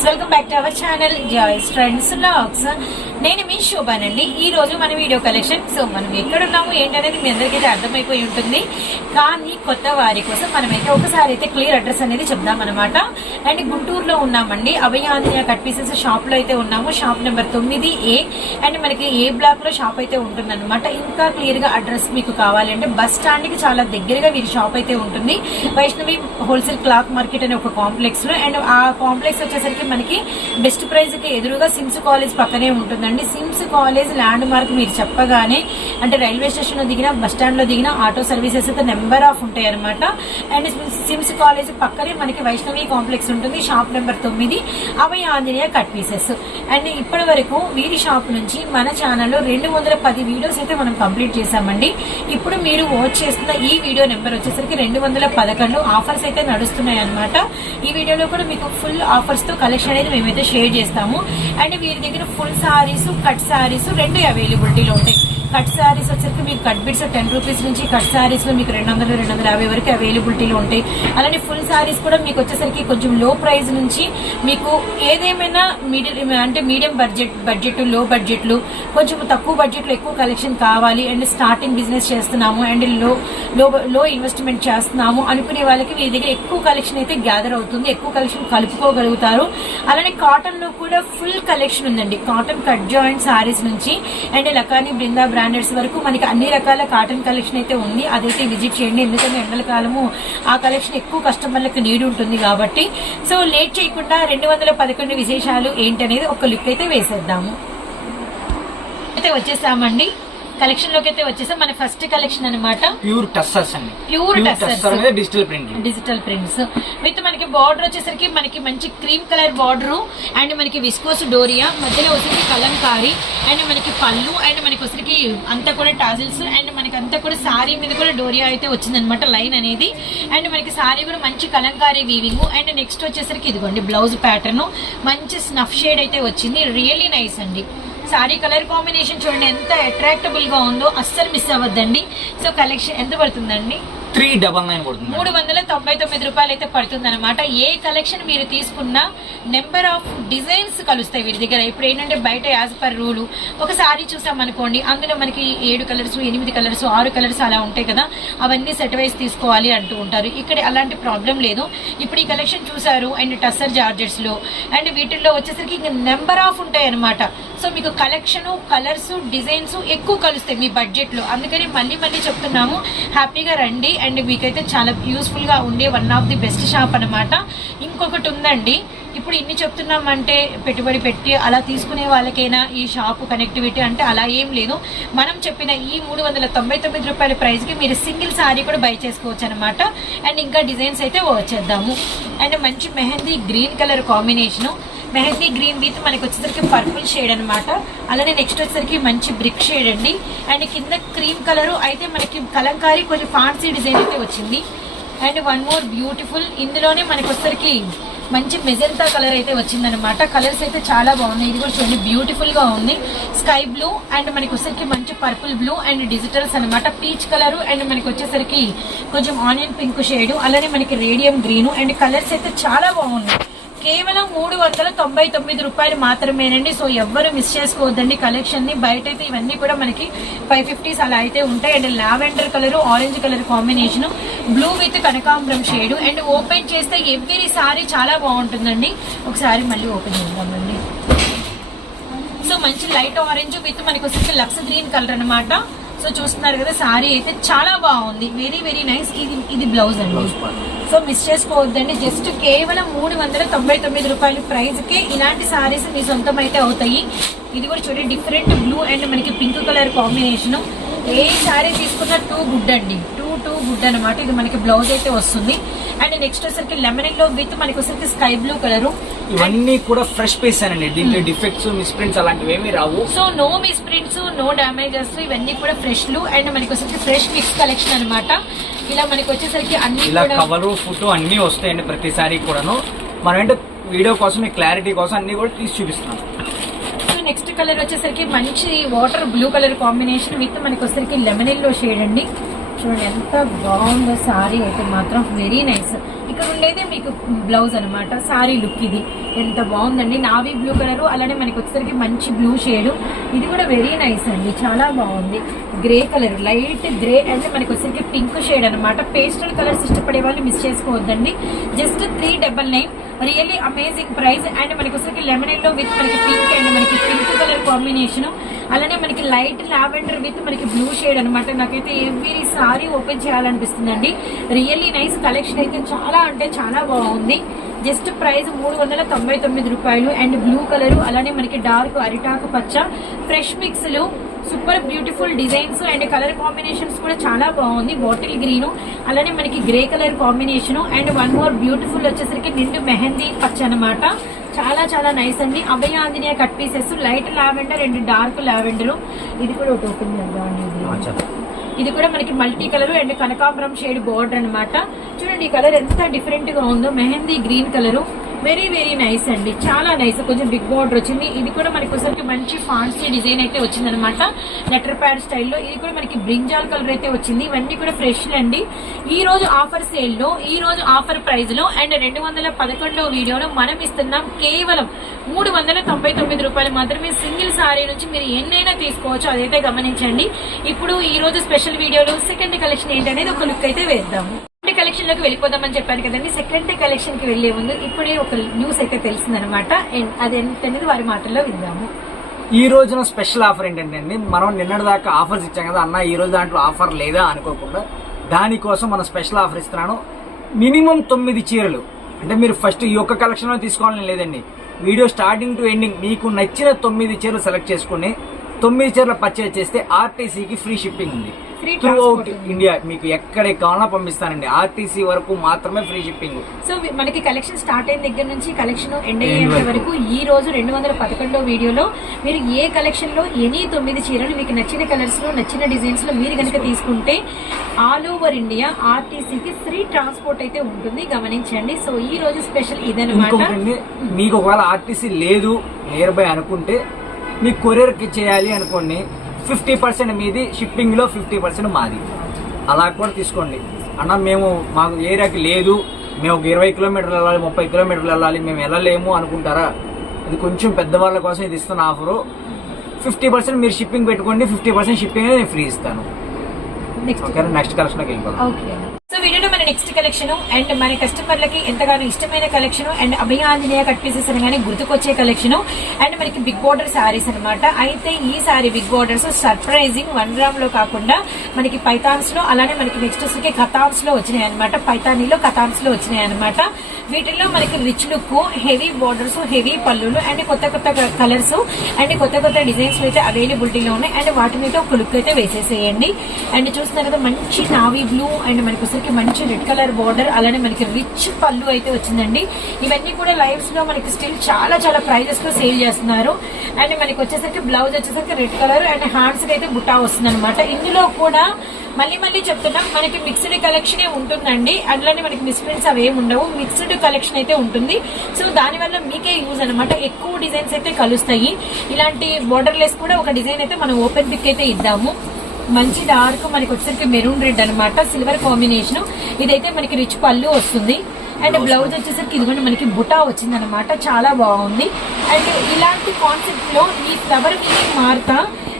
Friends welcome back to our channel Joy's friends lakhs నేను మీ శోభానండి. ఈ రోజు మన వీడియో కలెక్షన్ సో మనం ఎక్కడ ఉన్నాము ఏంటనేది మీ అందరికీ అర్థమైపోయి ఉంటుంది. కానీ కొత్త వారి కోసం మనమైతే ఒకసారి అయితే క్లియర్ అడ్రస్ అనేది చెప్దాం అనమాట అండ్ గుంటూరులో ఉన్నామండి. అభయాంజనేయ కట్ పీసెస్ షాప్లో అయితే ఉన్నాము. షాప్ నెంబర్ తొమ్మిది ఏ అండ్ మనకి ఏ బ్లాక్లో షాప్ అయితే ఉంటుంది అనమాట ఇంకా క్లియర్గా అడ్రస్ మీకు కావాలంటే బస్ స్టాండ్కి చాలా దగ్గరగా వీరి షాప్ అయితే ఉంటుంది. వైష్ణవి హోల్సేల్ క్లాత్ మార్కెట్ అనే ఒక కాంప్లెక్స్లో. అండ్ ఆ కాంప్లెక్స్ వచ్చేసరికి మనకి బెస్ట్ ప్రైజ్కి ఎదురుగా సిమ్స్ కాలేజ్ పక్కనే ఉంటుందండి. సిమ్స్ కాలేజ్ ల్యాండ్ మార్క్ మీరు చెప్పగానే అంటే రైల్వే స్టేషన్లో దిగిన బస్ స్టాండ్లో దిగిన ఆటో సర్వీసెస్ అయితే నెంబర్ ఆఫ్ ఉంటాయి అనమాట అండ్ సిమ్స్ కాలేజ్ పక్కనే మనకి వైష్ణవి కాంప్లెక్స్ ఉంటుంది షాప్ నెంబర్ తొమ్మిది Abhaya Anjaneya cut pieces. And ఇప్పటి వరకు వీరి షాప్ నుంచి మన ఛానల్లో రెండు వందల పది వీడియోస్ అయితే మనం కంప్లీట్ చేశామండి. ఇప్పుడు మీరు వాచ్ చేస్తున్న ఈ వీడియో నెంబర్ వచ్చేసరికి రెండు వందల పదకొండు. ఆఫర్స్ అయితే నడుస్తున్నాయి అనమాట ఈ వీడియోలో కూడా మీకు ఫుల్ ఆఫర్స్తో కలెక్షన్ అనేది మేమైతే షేర్ చేస్తాము. అండ్ వీరి దగ్గర ఫుల్ సారీస్ కట్ సారీస్ రెండు అవైలబిలిటీలో ఉంటాయి. కట్ సారీస్ వచ్చేసరికి మీకు కట్ బిట్స్ టెన్ రూపీస్ నుంచి కట్ శారీస్లో మీకు రెండు వందలు రెండు వందల యాభై వరకు అవైలబిలిటీలో ఉంటాయి. అలానే ఫుల్ శారీస్ కూడా మీకు వచ్చేసరికి కొంచెం లో ప్రైస్ నుంచి మీకు ఏదేమైనా మీడియం అంటే మీడియం బడ్జెట్ బడ్జెట్లో బడ్జెట్లు కొంచెం తక్కువ బడ్జెట్లో ఎక్కువ కలెక్షన్ కావాలి అండ్ స్టార్టింగ్ బిజినెస్ చేస్తున్నాము అండ్లో లో లో ఇన్వెస్ట్మెంట్ చేస్తున్నాము అనుకునే వాళ్ళకి మీ దగ్గర ఎక్కువ కలెక్షన్ అయితే గ్యాదర్ అవుతుంది. ఎక్కువ కలెక్షన్ కలుపుకోగలుగుతారు. అలానే కాటన్లో కూడా ఫుల్ కలెక్షన్ ఉందండి. కాటన్ కట్ జాయింట్ సారీస్ నుంచి అండ్ లకాని బృందా బ్రాండెడ్స్ వరకు మనకి అన్ని రకాల కాటన్ కలెక్షన్ అయితే ఉంది. అదైతే విజిట్ చేయండి. ఎందుకంటే ఎండల కాలము ఆ కలెక్షన్ ఎక్కువ కస్టమర్లకు నీడ్ ఉంటుంది కాబట్టి. సో లేట్ చేయకుండా రెండు వందల పదకొండు విశేషాలు ఏంటనేది ఒక లుక్ అయితే వేసేద్దాము. అయితే వచ్చేసామండి. కలెక్షన్లోకి అయితే వచ్చేసాం మన ఫస్ట్ కలెక్షన్ అన్నమాట. ప్యూర్ టస్సర్స్ అండి. Tussers. అనేది digital print digital prints with మనకి బార్డర్ వచ్చేసరికి మనకి మంచి క్రీమ్ కలర్ బార్డర్ అండ్ మనకి విస్కోస్ డోరియా మధ్యలో వచ్చేసి కలంకారీ అండ్ మనకి పళ్ళు అండ్ మనకి వచ్చరికి అంతా కూడా టాజిల్స్ అండ్ మనకి అంతా కూడా సారీ మీద కూడా డోరియా అయితే వచ్చిందనమాట లైన్ అనేది. అండ్ మనకి సారీ కూడా మంచి కలంకారీ వీవింగ్ అండ్ నెక్స్ట్ వచ్చేసరికి ఇదిగోండి బ్లౌజ్ ప్యాటర్న్ మంచి స్నఫ్ షేడ్ అయితే వచ్చింది. రియల్లీ నైస్ అండి. సారీ కలర్ కాంబినేషన్ చూడండి ఎంత అట్రాక్టబుల్గా ఉందో అస్సలు మిస్ అవ్వద్దండి. సో కలెక్షన్ ఎంత పడుతుందండి? త్రీ డబల్ నైన్ పడుతుంది మూడు వందల తొంభై తొమ్మిది రూపాయలు అయితే పడుతుంది అనమాట ఏ కలెక్షన్ మీరు తీసుకున్నా నెంబర్ ఆఫ్ డిజైన్స్ కలుస్తాయి వీరి దగ్గర. ఇప్పుడు ఏంటంటే బయట యాజ్ పర్ రూల్ ఒక సారీ చూసాం అనుకోండి అందులో మనకి ఏడు కలర్స్ ఎనిమిది కలర్స్ ఆరు కలర్స్ అలా ఉంటాయి కదా. అవన్నీ సెట్ వైజ్ తీసుకోవాలి అంటూ ఉంటారు. ఇక్కడ అలాంటి ప్రాబ్లం లేదు. ఇప్పుడు ఈ కలెక్షన్ చూసారు అండ్ టస్సర్ జార్జెట్స్లో. అండ్ వీటిల్లో వచ్చేసరికి ఇంకా నెంబర్ ఆఫ్ ఉంటాయి అనమాట సో మీకు కలెక్షన్ కలర్స్ డిజైన్స్ ఎక్కువ కలుస్తాయి మీ బడ్జెట్లో అందుకని మళ్ళీ మళ్ళీ చెప్తున్నాము హ్యాపీగా రండి. అండ్ మీకైతే చాలా యూస్ఫుల్గా ఉండే one of the best shop అనమాట ఇంకొకటి ఉందండి ఇప్పుడు ఇన్ని చెప్తున్నామంటే పెట్టుబడి పెట్టి అలా తీసుకునే వాళ్ళకైనా ఈ షాప్ కనెక్టివిటీ అంటే అలా ఏం లేదు. మనం చెప్పిన ఈ మూడు వందల తొంభై తొమ్మిది రూపాయల ప్రైస్కి మీరు సింగిల్ సారీ కూడా బై చేసుకోవచ్చు అనమాట అండ్ ఇంకా డిజైన్స్ అయితే వచ్చేద్దాము. అండ్ మంచి mehndi green colour combination. Mehndi green with మనకి వచ్చేసరికి పర్పుల్ షేడ్ అనమాట అలానే నెక్స్ట్ వచ్చేసరికి మంచి బ్రిక్ షేడ్ అండి. అండ్ కింద క్రీమ్ కలర్ అయితే మనకి కలంకారీ కొంచెం ఫాన్సీ డిజైన్ అయితే వచ్చింది. అండ్ వన్ మోర్ బ్యూటిఫుల్ ఇందులోనే మనకి వచ్చేసరికి మంచి మెజెంతా కలర్ అయితే వచ్చిందనమాట కలర్స్ అయితే చాలా బాగున్నాయి. ఇది కూడా చూడండి బ్యూటిఫుల్గా ఉంది. స్కై బ్లూ అండ్ మనకి వచ్చేసరికి మంచి పర్పుల్ బ్లూ అండ్ డిజిటల్స్ అన్నమాట. పీచ్ కలర్ అండ్ మనకి వచ్చేసరికి కొంచెం ఆనియన్ పింక్ షేడ్ అలానే మనకి రేడియం గ్రీన్ అండ్ కలర్స్ అయితే చాలా బాగున్నాయి. కేవలం మూడు వందల తొంభై తొమ్మిది రూపాయలు మాత్రమేనండి. సో ఎవ్వరు మిస్ చేసుకోవద్దండి కలెక్షన్ని. బయట అయితే ఇవన్నీ కూడా మనకి ఫైవ్ ఫిఫ్టీస్ అలా అయితే ఉంటాయి and lavender colour orange colour combination blue with కనకాంబరం షేడ్ అండ్ ఓపెన్ చేస్తే ఎవ్రీ సారీ చాలా బాగుంటుందండి. ఒకసారి మళ్ళీ ఓపెన్ చేద్దామండి. సో మంచి లైట్ ఆరెంజ్ విత్ మనకు వచ్చేసి లక్స్ గ్రీన్ కలర్ అన్నమాట. సో చూస్తున్నారు కదా సారీ అయితే చాలా బాగుంది. వెరీ వెరీ నైస్ ఇది ఇది బ్లౌజ్ అండి. సో మిస్ చేసుకోవద్దండి. జస్ట్ కేవలం మూడు వందల తొంభై తొమ్మిది రూపాయల ప్రైస్కి ఇలాంటి సారీస్ మీ సొంతం అయితే అవుతాయి. ఇది కూడా చూడండి డిఫరెంట్ బ్లూ అండ్ మనకి పింక్ కలర్ కాంబినేషన్ ఏ సారీ తీసుకున్నా టూ గుడ్ అండి. టూ గుడ్ అనమాట ఇది మనకి బ్లౌజ్ అయితే వస్తుంది. అండ్ నెక్స్ట్ వచ్చరికి లెమన్లో విత్ మనకి వచ్చరికి స్కై బ్లూ కలర్ ఇవన్నీ కూడా ఫ్రెష్ పీస్ అండి దీంట్లో డిఫెక్ట్స్ మిస్ప్రింట్స్ అలాంటివి ఏమీ రావు. So no miss prints no damages ఇవన్నీ కూడా ఫ్రెష్లు అండ్ మనకి వచ్చేసరికి ఫ్రెష్ మిక్స్ కలెక్షన్ అన్నమాట. ఇలా మనకి వచ్చేసరికి అన్ని ఇలా కవరు ఫోటో అన్ని వస్తాయండి ప్రతిసారి కూడాను. మనం ఏంటో వీడియో కోసం క్లారిటీ కోసం అన్ని కూడా తీసి చూపిస్తున్నాం. సో నెక్స్ట్ కలర్ వచ్చేసరికి మంచి water blue colour combination with మనకి వచ్చేసరికి లెమన్ ఎల్లో షేడ్ అండి. చూడండి ఎంత బాగుందో సారీ అయితే మాత్రం వెరీ నైస్ ఇక్కడ ఉండేదే మీకు బ్లౌజ్ అన్నమాట సారీ లుక్ ఇది. ఎంత బాగుందండి. నావీ బ్లూ కలర్ అలానే మనకి వచ్చేసరికి మంచి బ్లూ షేడ్ ఇది కూడా వెరీ నైస్ అండి. చాలా బాగుంది. Grey colour light grey and మనకి వచ్చేసరికి పింక్ షేడ్ అన్నమాట. పేస్టల్ కలర్స్ ఇష్టపడే వాళ్ళు మిస్ చేసుకోవద్దండి. Just three double nine really amazing price and మనకి వచ్చేసరికి లెమన్లో విత్ మనకి పింక్ అండ్ మనకి పింక్ కలర్ కాంబినేషన్ అలానే మనకి లైట్ లావెండర్ విత్ మనకి బ్లూ షేడ్ అనమాట నాకైతే ఎవ్రీ సారీ ఓపెన్ చేయాలనిపిస్తుందండి. రియల్లీ నైస్ కలెక్షన్ అయితే చాలా అంటే చాలా బాగుంది. జస్ట్ ప్రైస్ మూడు వందల తొంభై తొమ్మిది రూపాయలు అండ్ బ్లూ కలర్ అలానే మనకి డార్క్ అరిటాకు పచ్చ fresh మిక్స్లు super beautiful designs and colour combinations కూడా చాలా బాగుంది. బాటిల్ గ్రీన్ అలానే మనకి grey colour combination and one more beautiful వచ్చేసరికి నిండు మెహందీ పచ్చ అన్నమాట చాలా చాలా నైస్ అండి. Abhaya Anjaneya cut pieces light lavender and dark lavender. ఇది కూడా ఒకటి ఓపెన్ చేద్దామండి ఇది. కూడా మనకి మల్టీ కలర్ అండ్ కనకాంబరం షేడ్ బోర్డర్ అన్నమాట. చూడండి ఈ కలర్ ఎంత డిఫరెంట్గా ఉందో. Mehndi green colour. Very very nice అండి. చాలా నైస్ కొంచెం బిగ్ బార్డర్ వచ్చింది. ఇది కూడా మనకి ఒకసారికి మంచి ఫాన్సీ డిజైన్ అయితే వచ్చిందనమాట లెటర్ ప్యాడ్ స్టైల్లో ఇది కూడా మనకి బ్రింజాల్ కలర్ అయితే వచ్చింది. ఇవన్నీ కూడా ఫ్రెష్ అండి. ఈ రోజు ఆఫర్ సేల్లో ఈ రోజు ఆఫర్ ప్రైస్లో అండ్ రెండు వందల పదకొండవ వీడియోలో మనం ఇస్తున్నాం కేవలం మూడు వందల తొంభై తొమ్మిది రూపాయలు మాత్రమే సింగిల్ సారీ నుంచి మీరు ఎన్నైనా తీసుకోవచ్చు. అదైతే గమనించండి. ఇప్పుడు ఈ రోజు స్పెషల్ వీడియోలో సెకండ్ కలెక్షన్ ఏంటనేది ఒక లుక్ అయితే వేద్దాము కలెక్షన్లోకి వెళ్ళిపోదామని చెప్పాను కదండి. సెకండ్ కలెక్షన్కి వెళ్ళే ముందు ఇప్పుడే ఒక న్యూస్ అయితే తెలిసిందనమాట. అది ఏంటనేది వారి మాటల్లో విందాము. ఈ రోజున స్పెషల్ ఆఫర్ ఏంటంటే అండి మనం నిన్నటి దాకా ఆఫర్స్ ఇచ్చాం కదా అన్న ఈ రోజు దాంట్లో ఆఫర్ లేదా అనుకోకుండా దానికోసం మనం స్పెషల్ ఆఫర్ ఇస్తున్నాను. మినిమం తొమ్మిది చీరలు. అంటే మీరు ఫస్ట్ ఈ ఒక్క కలెక్షన్లో తీసుకోవాలని లేదండి. వీడియో స్టార్టింగ్ టు ఎండింగ్ మీకు నచ్చిన తొమ్మిది చీరలు సెలెక్ట్ చేసుకుని తొమ్మిది చీరలు పర్చేజ్ చేస్తే ఆర్టీసీకి ఫ్రీ షిప్పింగ్ ఉంది. త్రూ అవుట్ transport ఉంది. ఇండియా మీకు ఎక్కడికి కావాలన్నా పంపిస్తానండి. ఆర్టీసీ వరకు మాత్రమే ఫ్రీ షిప్పింగ్ సో మనకి కలెక్షన్ స్టార్ట్ అయిన దగ్గర నుంచి కలెక్షన్ ఎండ్ అయ్యేంత వరకు. ఈ రోజు రెండు వందల పదకొండో వీడియోలో మీరు ఏ కలెక్షన్లో ఎనీ తొమ్మిది చీరలు మీకు నచ్చిన కలర్స్లో నచ్చిన డిజైన్స్లో మీరు కనుక తీసుకుంటే ఆల్ ఓవర్ ఇండియా ఆర్టీసీకి ఫ్రీ ట్రాన్స్పోర్ట్ అయితే ఉంటుంది. గమనించండి. సో ఈ రోజు స్పెషల్ ఇదనమాట మీకు ఒకవేళ ఆర్టీసీ లేదు నియర్ బై అనుకుంటే మీకు కొరియర్కి చేయాలి అనుకోండి ఫిఫ్టీ పర్సెంట్ మీది షిప్పింగ్లో ఫిఫ్టీ పర్సెంట్ మాది. అలా కూడా తీసుకోండి. అన్న మేము మాకు ఏరియాకి లేదు. మేము ఒక ఇరవై కిలోమీటర్లు వెళ్ళాలి ముప్పై కిలోమీటర్లు వెళ్ళాలి మేము వెళ్ళలేము అనుకుంటారా? ఇది కొంచెం పెద్దవాళ్ళ కోసం ఇది ఇస్తున్న ఆఫరు. ఫిఫ్టీ పర్సెంట్ మీరు షిప్పింగ్ పెట్టుకోండి ఫిఫ్టీ పర్సెంట్ షిప్పింగ్ నేను ఫ్రీ ఇస్తాను. నెక్స్ట్ ఓకే నెక్స్ట్ కలెక్షన్కి వెళ్ళిపోతాం ఓకే. సో వీడియోలో మన నెక్స్ట్ కలెక్షన్ అండ్ మన కస్టమర్లకి ఎంతగానో ఇష్టమైన collection and Abhaya Anjaneya cut pieces అనగానే గుర్తుకొచ్చే కలెక్షన్ అండ్ మనకి బిగ్ బోర్డర్ శారీస్ అన్నమాట. అయితే ఈ sari big borders surprising one గ్రామ్లో కాకుండా మనకి పైథాన్స్లో అలానే మనకి నెక్స్ట్ వచ్చి కథాన్స్లో వచ్చినాయి అనమాట పైతానీలో కథాన్స్లో వచ్చినాయి అనమాట వీటిల్లో మనకి rich look heavy borders heavy పళ్ళులు and కొత్త కొత్త కలర్స్ అండ్ కొత్త కొత్త డిజైన్స్ అయితే అవైలబిలిటీలో ఉన్నాయి. అండ్ వాటి మీద ఒక లుక్ అయితే వేసేసేయండి. అండ్ చూస్తున్నారు కదా మంచి నావీ బ్లూ అండ్ మనకి మనకి మంచి రెడ్ కలర్ బార్డర్ అలానే మనకి రిచ్ పళ్ళు అయితే వచ్చిందండి. ఇవన్నీ కూడా లైవ్స్లో మనకి స్టిల్ చాలా చాలా ప్రైజెస్లో సేల్ చేస్తున్నారు. అండ్ మనకి వచ్చేసరికి బ్లౌజ్ వచ్చేసరికి రెడ్ కలర్ అండ్ హ్యాండ్స్ అయితే బుట్టా వస్తుంది అనమాట ఇందులో కూడా మళ్ళీ మళ్ళీ చెప్తున్నాం మనకి మిక్స్డ్ కలెక్షన్ ఉంటుందండి. అందులోనే మనకి మిస్ప్రింట్స్ అవి ఏమి ఉండవు. మిక్స్డ్ కలెక్షన్ అయితే ఉంటుంది. సో దానివల్ల మీకే యూజ్ అనమాట ఎక్కువ డిజైన్స్ అయితే కలుస్తాయి. ఇలాంటి బోర్డర్లెస్ కూడా ఒక డిజైన్ అయితే మనం ఓపెన్ పిక్ అయితే ఇద్దాము. మంచి డార్క్ మనకి వచ్చేసరికి మెరూన్ రెడ్ అనమాట సిల్వర్ కాంబినేషన్. ఇదైతే మనకి రిచ్ పళ్ళు వస్తుంది. అండ్ బ్లౌజ్ వచ్చేసరికి ఇదిగోండి మనకి బుటా వచ్చింది అనమాట చాలా బాగుంది. అండ్ ఇలాంటి కాన్సెప్ట్లో ఈ ఫ్లవర్ మీనింగ్ మారుతా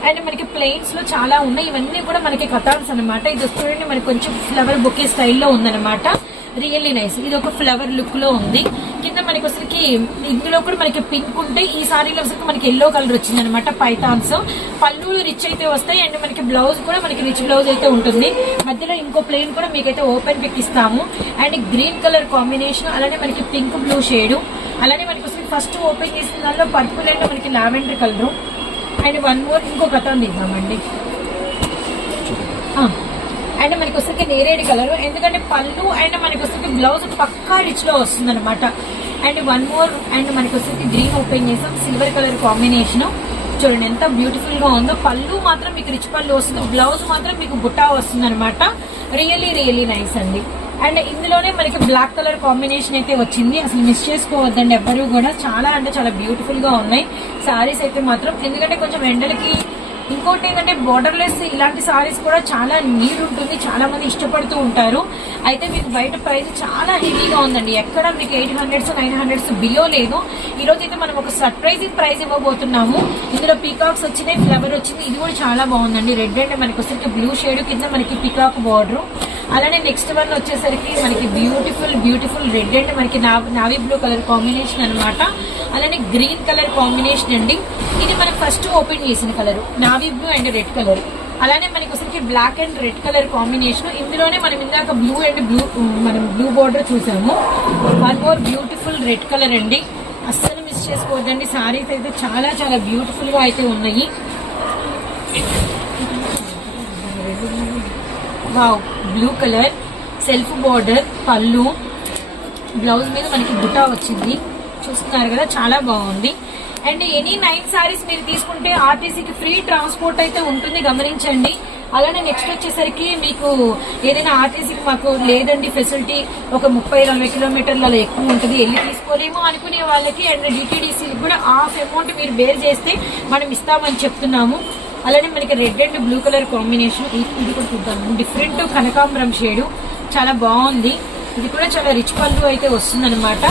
అండ్ మనకి ప్లెయిన్స్లో చాలా ఉన్నాయి. ఇవన్నీ కూడా మనకి కథాన్స్ అనమాట ఇది చూడండి మనకి కొంచెం ఫ్లవర్ బొకే స్టైల్లో ఉందన్నమాట. రియల్లీ నైస్ ఇది ఒక ఫ్లవర్ లుక్లో ఉంది. కింద మనకి అసలుకి ఇందులో కూడా మనకి పింక్ ఉంటే ఈ సారీలో అసలు మనకి ఎల్లో కలర్ వచ్చింది అనమాట పైథాన్స్ పళ్ళు రిచ్ అయితే వస్తాయి అండ్ మనకి బ్లౌజ్ కూడా మనకి రిచ్ బ్లౌజ్ అయితే ఉంటుంది. మధ్యలో ఇంకో ప్లేన్ కూడా మీకైతే ఓపెన్ పిక్ ఇస్తాము అండ్ గ్రీన్ కలర్ కాంబినేషన్ అలానే మనకి పింక్ బ్లూ షేడ్ అలానే మనకి అసలు ఫస్ట్ ఓపెన్ చేసిన దానిలో పర్పుల్ అండ్ మనకి lavender colour and one more ఇంకో కథ ఇద్దామండి అండ్ మనకి వస్తుంది నేరేడు కలర్. ఎందుకంటే పళ్ళు అండ్ మనకి వస్తుంది బ్లౌజ్ పక్కా రిచ్లో వస్తుంది అనమాట అండ్ వన్ మోర్ అండ్ మనకి వస్తుంది గ్రీన్ ఓపెన్ చేసాం. Silver colour combination. చూడండి ఎంత బ్యూటిఫుల్గా ఉందో. పళ్ళు మాత్రం మీకు రిచ్ పళ్ళు వస్తుంది. బ్లౌజ్ మాత్రం మీకు బుట్టా వస్తుంది అనమాట రియలీ రియలీ నైస్ అండి. అండ్ ఇందులోనే మనకి బ్లాక్ కలర్ కాంబినేషన్ అయితే వచ్చింది. అసలు మిస్ చేసుకోవద్దండి ఎవ్వరూ కూడా. చాలా అంటే చాలా బ్యూటిఫుల్గా ఉన్నాయి. సారీస్ అయితే మాత్రం. ఎందుకంటే కొంచెం ఎండలకి ఇంకోటి ఏంటంటే బోర్డర్లెస్ ఇలాంటి సారీస్ కూడా చాలా నీరు ఉంటుంది చాలా మంది ఇష్టపడుతూ ఉంటారు. అయితే మీకు బయట ప్రైస్ చాలా హెవీగా ఉందండి. ఎక్కడ మీకు eight hundreds nine hundreds below లేదు. ఈ రోజు అయితే మనం ఒక సర్ప్రైజింగ్ ప్రైస్ ఇవ్వబోతున్నాము. ఇందులో పీకాక్స్ వచ్చినాయి ఫ్లవర్ వచ్చింది. ఇది కూడా చాలా బాగుందండి. రెడ్ అండ్ మనకి వచ్చేసరికి బ్లూ షేడ్ కింద మనకి పీకాక్ బార్డర్ అలానే నెక్స్ట్ వన్ వచ్చేసరికి మనకి బ్యూటిఫుల్ బ్యూటిఫుల్ రెడ్ అండ్ మనకి నావీ బ్లూ కలర్ కాంబినేషన్ అన్నమాట. అలానే గ్రీన్ కలర్ కాంబినేషన్ అండి. ఇది మనం ఫస్ట్ ఓపెన్ చేసిన colour navy blue and red colour అలానే మనకి వచ్చరికి black and red colour combination ఇందులోనే మనం ఇందాక బ్లూ అండ్ బ్లూ మనం బ్లూ బార్డర్ చూసాము. One more beautiful red colour అండి. అస్సలు మిస్ చేసుకోవద్దండి. సారీస్ అయితే చాలా చాలా బ్యూటిఫుల్గా అయితే ఉన్నాయి. Wow blue colour self border పళ్ళు. బ్లౌజ్ మీద మనకి బుటా వచ్చింది. చూస్తున్నారు కదా చాలా బాగుంది. అండ్ ఎనీ నైన్ సారీస్ మీరు తీసుకుంటే ఆర్టీసీకి ఫ్రీ ట్రాన్స్పోర్ట్ అయితే ఉంటుంది గమనించండి. అలానే నెక్స్ట్ వచ్చేసరికి మీకు ఏదైనా ఆర్టీసీకి మాకు లేదండి ఫెసిలిటీ ఒక ముప్పై నలభై కిలోమీటర్ల అలా ఎక్కువ ఉంటుంది. వెళ్ళి తీసుకోలేము అనుకునే వాళ్ళకి అండ్ డిటీడీసీకి కూడా హాఫ్ అమౌంట్ మీరు బేర్ చేస్తే మనం ఇస్తామని చెప్తున్నాము. అలానే మనకి red and blue colour combination ఇది కూడా చూద్దాం. డిఫరెంట్ కనకాంబరం షేడు చాలా బాగుంది. ఇది కూడా చాలా రిచ్ పళ్ళు అయితే వస్తుందన్నమాట.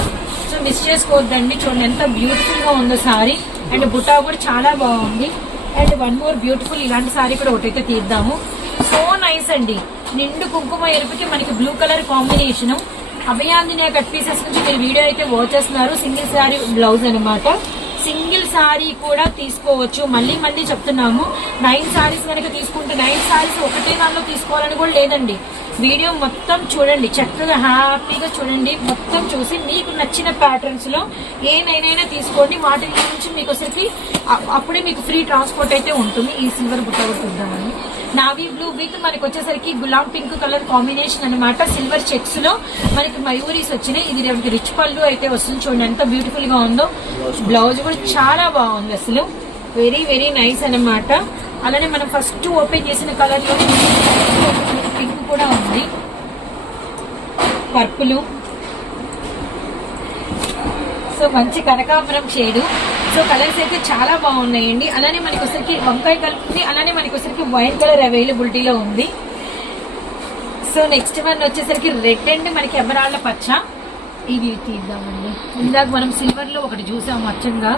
సో మిస్ చేసుకోవద్దండి. చూడండి ఎంత బ్యూటిఫుల్గా ఉందో సారీ అండ్ బుటా కూడా చాలా బాగుంది. అండ్ వన్ మోర్ బ్యూటిఫుల్ ఇలాంటి సారీ కూడా ఒకటైతే తీద్దాము. సో నైస్ అండి. నిండు కుంకుమ ఎరుపుకి మనకి బ్లూ కలర్ కాంబినేషన్. అభయాందిని కట్ పీసెస్ నుంచి మీరు వీడియో అయితే వాచ్ చేస్తున్నారు. సింగిల్ సారీ బ్లౌజ్ అనమాట సింగిల్ సారీ కూడా తీసుకోవచ్చు. మళ్ళీ మళ్ళీ చెప్తున్నాము. నైన్ సారీస్ కనుక తీసుకుంటే నైన్ సారీస్ ఒకటే దానిలో తీసుకోవాలని కూడా లేదండి. వీడియో మొత్తం చూడండి. చక్కగా హ్యాపీగా చూడండి. మొత్తం చూసి మీకు నచ్చిన ప్యాటర్న్స్లో ఏ నైనైనా తీసుకోండి. వాటి నుంచి మీకు వచ్చరికి అప్పుడే మీకు ఫ్రీ ట్రాన్స్పోర్ట్ అయితే ఉంటుంది. ఈ సిల్వర్ బుట్ట కూడా నావీ బ్లూ విత్ మనకి వచ్చేసరికి గులాబ్ పింక్ కలర్ కాంబినేషన్ అన్నమాట. సిల్వర్ చెక్స్లో మనకి మయూరీస్ వచ్చినాయి. ఇది మనకి రిచ్ పళ్ళు అయితే వస్తుంది చూడండి. ఎంత బ్యూటిఫుల్గా ఉందో. బ్లౌజ్ కూడా చాలా బాగుంది అసలు. వెరీ వెరీ నైస్ అన్నమాట. అలానే మనం ఫస్ట్ ఓపెన్ చేసిన కలర్లో పింక్ కూడా ఉంది. పర్పులు సో మంచి కనకాంబరం షేడు సో కలర్స్ అయితే చాలా బాగున్నాయండి. అలానే మనకి ఒకసారికి వంకాయ కలర్ ఉంది. అలానే మనకి ఒకసారికి వైట్ కలర్ అవైలబిలిటీలో ఉంది. సో నెక్స్ట్ వన్ వచ్చేసరికి రెడ్ అండ్ మనకి ఎమరాళ్ళ పచ్చ. ఇవి తీద్దామండి. ఇందాక మనం సిల్వర్లో ఒకటి చూసాము అచ్చంగా.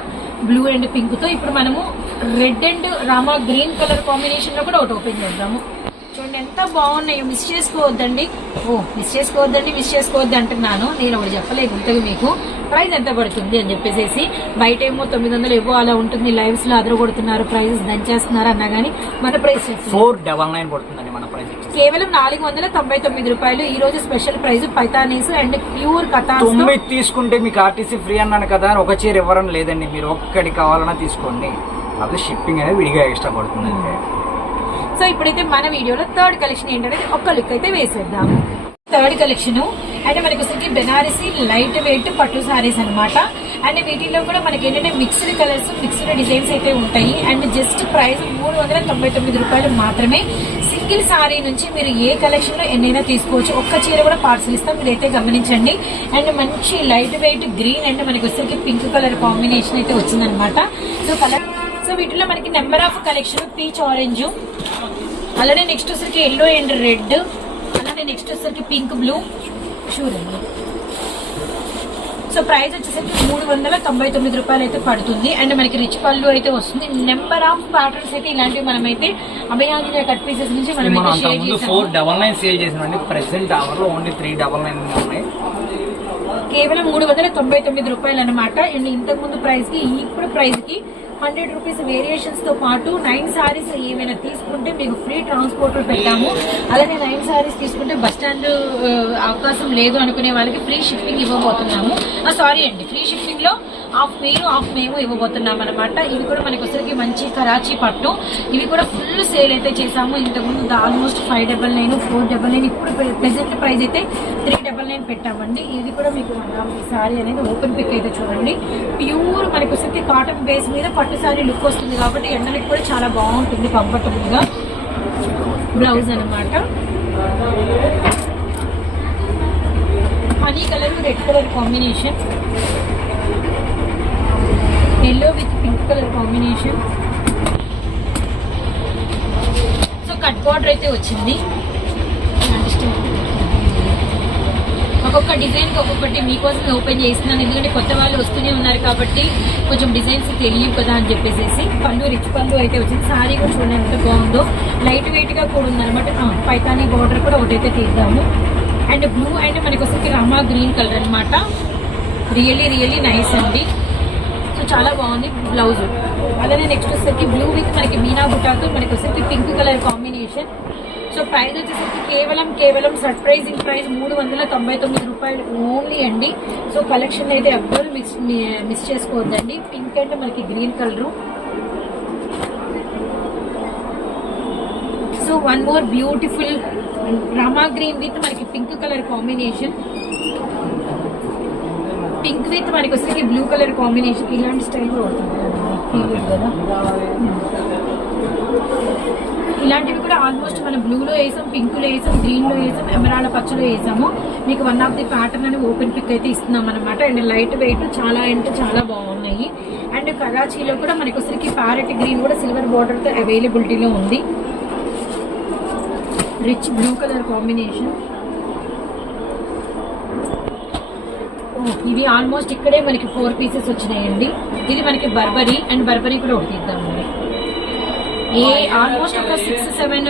బ్లూ అండ్ పింక్తో. ఇప్పుడు మనము red and Rama green colour కాంబినేషన్లో కూడా ఒకటి ఓపెన్ చేద్దాము. చూడండి ఎంత బాగున్నాయో. మిస్ చేసుకోవద్దండి. ఓ మిస్ చేసుకోవద్దండి మిస్ చేసుకోవద్దు అంటున్నాను. నేను ఒకటి చెప్పలేదు ఇంతగా మీకు. ప్రైస్ ఎంత పడుతుంది అని చెప్పేసి బయట ఏమో తొమ్మిది వందలు ఏవో అలా ఉంటుంది. లైవ్స్లో అదర కొడుతున్నారు ప్రైజెస్ దంచేస్తున్నారు అన్నా గానీ మన ప్రైస్. ఫోర్ డబల్ నైన్ పడుతుందండి మన ప్రైస్. కేవలం నాలుగు వందల తొంభై తొమ్మిది రూపాయలు. ఈ రోజు special price paithanis and pure కథాస్ తొమ్మిది తీసుకుంటే మీకు ఆర్టీసీ ఫ్రీ అన్నాను కదా ఒక చీర ఇవ్వడం లేదండి. మీరు ఒక్కటి కావాలన్నా తీసుకోండి. అదే షిప్పింగ్ అనేది విడిగా ఎక్స్ట్రా పడుతుందండి. సో ఇప్పుడైతే మన వీడియోలో థర్డ్ కలెక్షన్ ఏంటనేది ఒక్క లుక్ అయితే వేసేద్దాం థర్డ్ కలెక్షన్ అంటే మనకి వచ్చేసి బెనారసి లైట్ వెయిట్ పట్టు సారీస్ అన్నమాట. అండ్ వీటిలో కూడా మనకి ఏంటంటే మిక్స్డ్ కలర్స్ మిక్స్డ్ డిజైన్స్ అయితే ఉంటాయి. అండ్ జస్ట్ ప్రైస్ మూడు వందల తొంభై తొమ్మిది రూపాయలు మాత్రమే. సింగిల్ సారీ నుంచి మీరు ఏ కలెక్షన్లో ఎన్నైనా తీసుకోవచ్చు. ఒక్క చీర కూడా పార్సల్ ఇస్తాం మీరైతే గమనించండి. అండ్ మంచి లైట్ వెయిట్ గ్రీన్ అండ్ మనకి వచ్చేసరికి పింక్ కలర్ కాంబినేషన్ అయితే వచ్చిందనమాట సో కలర్ సో వీటిలో మనకి number of collection peach orange అలానే నెక్స్ట్ వచ్చరికి ఎల్లో అండ్ రెడ్ అలానే నెక్స్ట్ వచ్చరికి పింక్ బ్లూ. షూర్ అండి. సో ప్రైస్ వచ్చేసరికి మూడు వందల తొంభై తొమ్మిది రూపాయలు అయితే పడుతుంది. అండ్ మనకి రిచ్ పళ్ళు అయితే వస్తుంది. నెంబర్ ఆఫ్ ప్యాటర్న్స్ అయితే ఇలాంటివి మనమైతే అభయాంజనేయ కట్ పీసెస్ నుంచి మనం four double nine sale present అవర్లో ఓన్లీ త్రీ డబల్ నైన్ ఉన్నాయి. కేవలం మూడు వందల తొంభై తొమ్మిది రూపాయలు అనమాట అండ్ ఇంతకు ముందు ప్రైస్కి ఇప్పుడు ప్రైస్కి హండ్రెడ్ రూపీస్ వేరియేషన్స్తో పాటు నైన్ సారీస్ ఏమైనా తీసుకుంటే మీకు ఫ్రీ ట్రాన్స్పోర్ట్ పెట్టాము. అలానే నైన్ సారీస్ తీసుకుంటే బస్ స్టాండ్ uh, అవకాశం లేదు అనుకునే వాళ్ళకి ఫ్రీ షిప్పింగ్ ఇవ్వబోతున్నాము. Ah, సారీ అండి ఫ్రీ షిఫ్టింగ్లో హాఫ్ మీరు హాఫ్ మేము ఇవ్వబోతున్నాం అనమాట ఇవి కూడా మనకి వచ్చరికి మంచి కరాచీ పట్టు. ఇవి కూడా ఫుల్ సేల్ అయితే చేసాము ఇంతకుముందు almost five double nine four double nine ఇప్పుడు ప్రెసెంట్ ప్రైస్ అయితే త్రీ డబల్ నైన్ పెట్టామండి. ఇది కూడా మీకు సారీ అనేది ఓపెన్ పిక్ అయితే చూడండి. ప్యూర్ మనకి వచ్చరికి కాటన్ బేస్ మీద పట్టు సారీ లుక్ వస్తుంది కాబట్టి ఎండలకు కూడా చాలా బాగుంటుంది కంఫర్టబుల్గా. బ్లౌజ్ అనమాట honey colour red colour combination. Yellow with pink colour combination అయితే వచ్చింది. ఒక్కొక్క డిజైన్ ఒక్కొక్కటి మీకోసం ఓపెన్ చేస్తున్నాను. ఎందుకంటే కొత్త వాళ్ళు వస్తూనే ఉన్నారు కాబట్టి కొంచెం డిజైన్స్ తెలియవు కదా అని చెప్పేసి పళ్ళు రిచ్ పళ్ళు అయితే వచ్చింది. సారీ కూడా చూడండి ఎంత బాగుందో. లైట్ వెయిట్గా కూడా ఉందన్నమాట. పైతానీ బార్డర్ కూడా ఒకటైతే తీద్దాము. అండ్ బ్లూ అండ్ మనకి వస్తుంది రామా గ్రీన్ కలర్ అన్నమాట. రియల్లీ రియల్లీ నైస్ అండి. సో చాలా బాగుంది బ్లౌజ్. అలానే నెక్స్ట్ వచ్చేసరికి బ్లూ విత్ మనకి మీనా బుటాతో మనకి వచ్చేసరికి pink colour combination so price వచ్చేసరికి కేవలం కేవలం సర్ప్రైజింగ్ ప్రైస్ మూడు వందల తొంభై తొమ్మిది రూపాయలు ఓన్లీ అండి. సో కలెక్షన్ అయితే ఎవ్వరు మిస్ మిస్ చేసుకోవద్దండి. పింక్ అండ్ మనకి green colour so one more beautiful Rama green with మనకి pink colour combination pink with మనకి వచ్చేసి బ్లూ కలర్ కాంబినేషన్ ఇలాంటి స్టైల్ కదా? ఇలాంటివి కూడా ఆల్మోస్ట్ మనం బ్లూలో వేసాం పింక్లో వేసాం గ్రీన్లో వేసాం ఎమరాల పచ్చలో వేసాము. మీకు వన్ ఆఫ్ ది ప్యాటర్న్ అని ఓపెన్ పిక్ అయితే ఇస్తున్నాం అనమాట అండ్ లైట్ వెయిట్ చాలా అంటే చాలా బాగున్నాయి. అండ్ కరాచీలో కూడా మనకి వచ్చరికి ప్యారెట్ గ్రీన్ కూడా సిల్వర్ బార్డర్తో అవైలబిలిటీలో ఉంది. రిచ్ బ్లూ కలర్ కాంబినేషన్ ఇవి ఆల్మోస్ట్ ఇక్కడే మనకి ఫోర్ పీసెస్ వచ్చినాయండి. ఇది మనకి బర్బరీ అండ్ బర్బరీ కూడా ఒకటి ఇద్దామండి. ఏ ఆల్మోస్ట్ ఒక సిక్స్ సెవెన్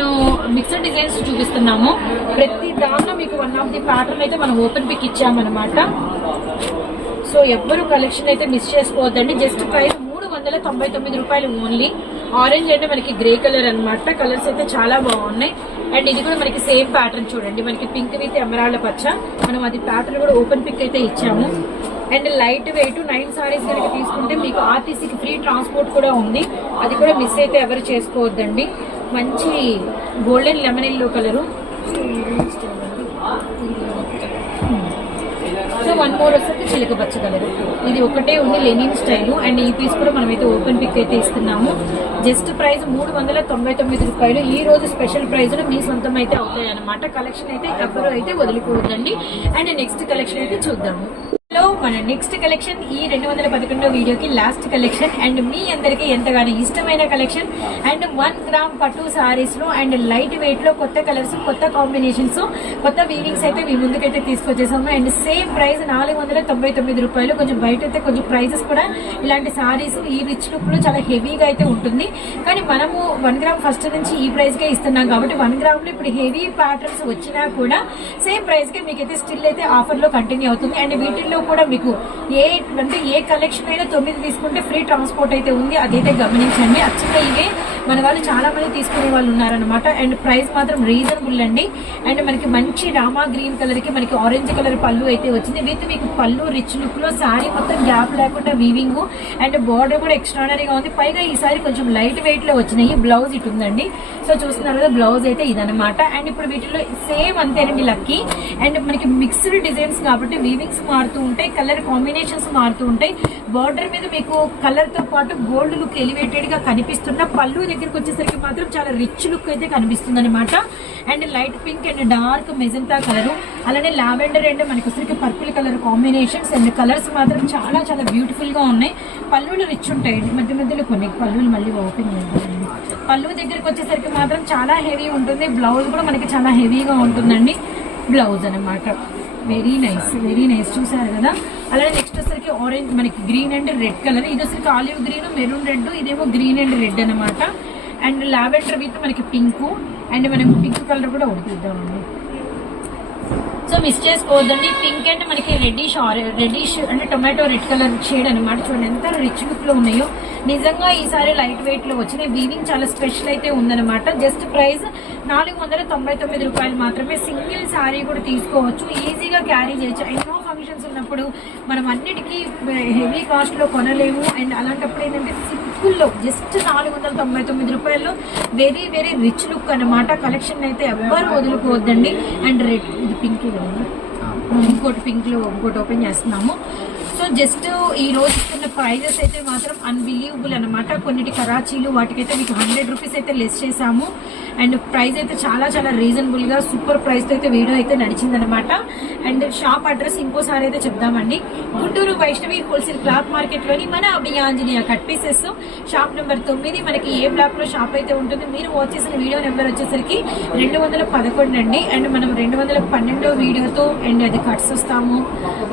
మిక్సర్ డిజైన్స్ చూపిస్తున్నాము. ప్రతి దాంట్లో మీకు వన్ ఆఫ్ ది ప్యాటర్న్ అయితే మనం ఓపెన్ పిక్ ఇచ్చామన్నమాట. సో ఎవ్వరు కలెక్షన్ అయితే మిస్ చేసుకోవద్దండి. జస్ట్ ప్రైస్ మూడు వందల తొంభై తొమ్మిది రూపాయలు ఓన్లీ ఆరెంజ్ అంటే మనకి గ్రే కలర్ అన్నమాట. కలర్స్ అయితే చాలా బాగున్నాయి. అండ్ ఇది కూడా మనకి సేమ్ ప్యాటర్న్ చూడండి. మనకి పింక్ విత్ ఎమరాళ్ళ పచ్చ. మనం అది ప్యాటర్న్ కూడా ఓపెన్ పిక్ అయితే ఇచ్చాము. And light weight nine saris కనుక తీసుకుంటే మీకు ఆర్టీసీకి ఫ్రీ ట్రాన్స్పోర్ట్ కూడా ఉంది. అది కూడా మిస్ అయితే ఎవరు చేసుకోవద్దండి. మంచి golden lemon yellow colour. One more వస్తుంది చిలక ఇది ఒకటే ఉంది లెనిన్ స్టైల్ అండ్ ఈ పీస్ కూడా మనమైతే ఓపెన్ పిక్ అయితే ఇస్తున్నాము. జస్ట్ ప్రైస్ మూడు వందల తొంభై తొమ్మిది రూపాయలు. ఈ రోజు స్పెషల్ ప్రైస్ మీ సొంతం అయితే అవుతాయి అనమాట కలెక్షన్ అయితే ఎవరు అయితే వదిలిపోవద్దండి అండ్ నెక్స్ట్ కలెక్షన్ అయితే చూద్దాము. హలో మన నెక్స్ట్ కలెక్షన్ ఈ రెండు వందల పదకొండో వీడియోకి లాస్ట్ కలెక్షన్ అండ్ మీ అందరికి ఎంతగానో ఇష్టమైన కలెక్షన్ అండ్ వన్ గ్రామ్ పట్టు సారీస్లో అండ్ లైట్ వెయిట్లో కొత్త కలర్స్ కొత్త కాంబినేషన్స్ కొత్త వీవింగ్స్ అయితే మీ ముందుకైతే తీసుకొచ్చేసాము. అండ్ సేమ్ ప్రైస్ నాలుగు వందల తొంభై తొమ్మిది రూపాయలు. కొంచెం బయట అయితే కొంచెం ప్రైజెస్ కూడా ఇలాంటి సారీస్ ఈ రిచ్ లుక్లో చాలా హెవీగా అయితే ఉంటుంది. కానీ మనము వన్ గ్రామ్ ఫస్ట్ నుంచి ఈ ప్రైస్ కే ఇస్తున్నాం కాబట్టి వన్ గ్రామ్లో ఇప్పుడు హెవీ ప్యాటర్న్స్ వచ్చినా కూడా సేమ్ ప్రైస్ కే మీకైతే స్టిల్ అయితే ఆఫర్లో కంటిన్యూ అవుతుంది. అండ్ వీటిల్లో కూడా మీకు ఏ అంటే ఏ కలెక్షన్ అయినా తొమ్మిది తీసుకుంటే ఫ్రీ ట్రాన్స్పోర్ట్ అయితే ఉంది. అదైతే గమనించండి. అచ్చగా ఇవే మన వాళ్ళు చాలా మంది తీసుకునే వాళ్ళు ఉన్నారనమాట అండ్ ప్రైస్ మాత్రం రీజనబుల్ అండి. అండ్ మనకి మంచి రామా గ్రీన్ కలర్కి మనకి ఆరెంజ్ కలర్ పళ్ళు అయితే వచ్చింది. విత్ మీకు పళ్ళు రిచ్ లుక్లో సారీ మొత్తం గ్యాప్ లేకుండా వీవింగ్ అండ్ బార్డర్ కూడా ఎక్స్ట్రానరీగా ఉంది. పైగా ఈ సారీ కొంచెం లైట్ వెయిట్లో వచ్చినాయి. బ్లౌజ్ ఇటు ఉందండి. సో చూస్తున్నారు కదా బ్లౌజ్ అయితే ఇదనమాట అండ్ ఇప్పుడు వీటిలో సేమ్ అంతేనండి లక్కీ అండ్ మనకి మిక్స్డ్ డిజైన్స్ కాబట్టి వీవింగ్స్ మారుతూ ఉంటాయి. కలర్ కాంబినేషన్స్ మారుతూ ఉంటాయి. బార్డర్ మీద మీకు కలర్తో పాటు గోల్డ్ లుక్ ఎలివేటెడ్గా కనిపిస్తున్న పళ్ళు దగ్గరికి వచ్చేసరికి మాత్రం చాలా రిచ్ లుక్ అయితే కనిపిస్తుంది అనమాట and light pink and dark magenta colour అలానే లావెండర్ అండ్ మనకి వచ్చరికి purple colour combinations and colours మాత్రం చాలా చాలా బ్యూటిఫుల్గా ఉన్నాయి. పళ్ళులు రిచ్ ఉంటాయి. మధ్య మధ్యలో కొన్ని పళ్ళులు మళ్ళీ ఓపెన్ పళ్ళు దగ్గరికి వచ్చేసరికి మాత్రం చాలా హెవీ ఉంటుంది. బ్లౌజ్ కూడా మనకి చాలా హెవీగా ఉంటుందండి. బ్లౌజ్ అన్నమాట. వెరీ నైస్ వెరీ నైస్ చూసారు కదా? అలానే నెక్స్ట్ వచ్చరికి ఆరెంజ్ మనకి గ్రీన్ అండ్ రెడ్ కలర్ ఇది వచ్చరికి ఆలివ్ గ్రీన్ మెరూన్ రెడ్ ఇదేమో గ్రీన్ అండ్ రెడ్ అన్నమాట. అండ్ లావెండర్ విత్ మనకి పింక్ అండ్ మనం పింక్ కలర్ కూడా ఉడికిద్దామండి సో మిస్ చేసుకోవద్దండి. పింక్ అంటే మనకి రెడ్డిష్ రెడ్డిష్ అంటే టొమాటో రెడ్ కలర్ షేడ్ అనమాట చూడండి ఎంత రిచ్ లుక్లో ఉన్నాయో. నిజంగా ఈసారి లైట్ వెయిట్లో వచ్చిన వీవింగ్ చాలా స్పెషల్ అయితే ఉందన్నమాట. జస్ట్ ప్రైస్ నాలుగు వందల తొంభై తొమ్మిది రూపాయలు మాత్రమే. సింగిల్ సారీ కూడా తీసుకోవచ్చు. ఈజీగా క్యారీ చేయొచ్చు. ఎన్నో ఫంక్షన్స్ ఉన్నప్పుడు మనం అన్నిటికీ హెవీ కాస్ట్లో కొనలేము. అండ్ అలాంటప్పుడు ఏంటంటే సింపుల్లో జస్ట్ నాలుగు వందల తొంభై తొమ్మిది రూపాయల్లో వెరీ వెరీ రిచ్ లుక్ అన్నమాట కలెక్షన్ అయితే ఎవ్వరు వదులుకోవద్దండి. అండ్ రెడ్ ఇది పింక్ ఇంకోటి పింక్లో ఇంకోటి ఓపెన్ చేస్తున్నాము. సో జస్ట్ ఈ రోజు ఇస్తున్న ప్రైజెస్ అయితే మాత్రం అన్బిలీవబుల్ అనమాట కొన్నిటి కరాచీలు వాటికైతే మీకు హండ్రెడ్ రూపీస్ అయితే లెస్ చేసాము అండ్ ప్రైస్ అయితే చాలా చాలా రీజనబుల్గా సూపర్ ప్రైస్తో అయితే వీడియో అయితే నడిచిందనమాట అండ్ షాప్ అడ్రస్ ఇంకోసారి అయితే చెప్దామండి. గుంటూరు వైష్ణవి హోల్సేల్ క్లాత్ మార్కెట్లోని మన అభియాంజనీయ కట్ పీసెస్. షాప్ నెంబర్ తొమ్మిది మనకి ఏ బ్లాక్లో షాప్ అయితే ఉంటుంది మీరు వాచ్ చేసిన వీడియో నెంబర్ వచ్చేసరికి రెండు వందల పదకొండు అండి. అండ్ మనం రెండు వందల పన్నెండో వీడియోతో అండ్ అది కట్స్ వస్తాము.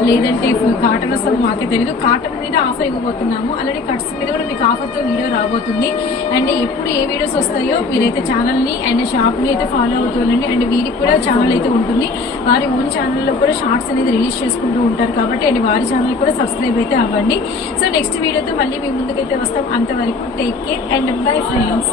లేదంటే కాటన్ వస్తాము మాకే తెలియదు కాటన్ మీద ఆఫర్ ఇవ్వబోతున్నాము. అలానే కట్స్ మీద కూడా మీకు ఆఫర్తో వీడియో రాబోతుంది. అండ్ ఎప్పుడు ఏ వీడియోస్ వస్తాయో మీరైతే ఛానల్ ని అండ్ షాప్ని అయితే ఫాలో అవుతుందండి అండ్ వీరికి కూడా ఛానల్ అయితే ఉంటుంది. వారి ఓన్ ఛానల్లో కూడా షార్ట్స్ అనేది రిలీజ్ చేసుకుంటూ ఉంటారు కాబట్టి అండ్ వారి ఛానల్ కూడా సబ్స్క్రైబ్ అయితే అవ్వండి. సో నెక్స్ట్ వీడియోతో మళ్ళీ మీ ముందుకైతే వస్తాం. అంతవరకు take care and bye friends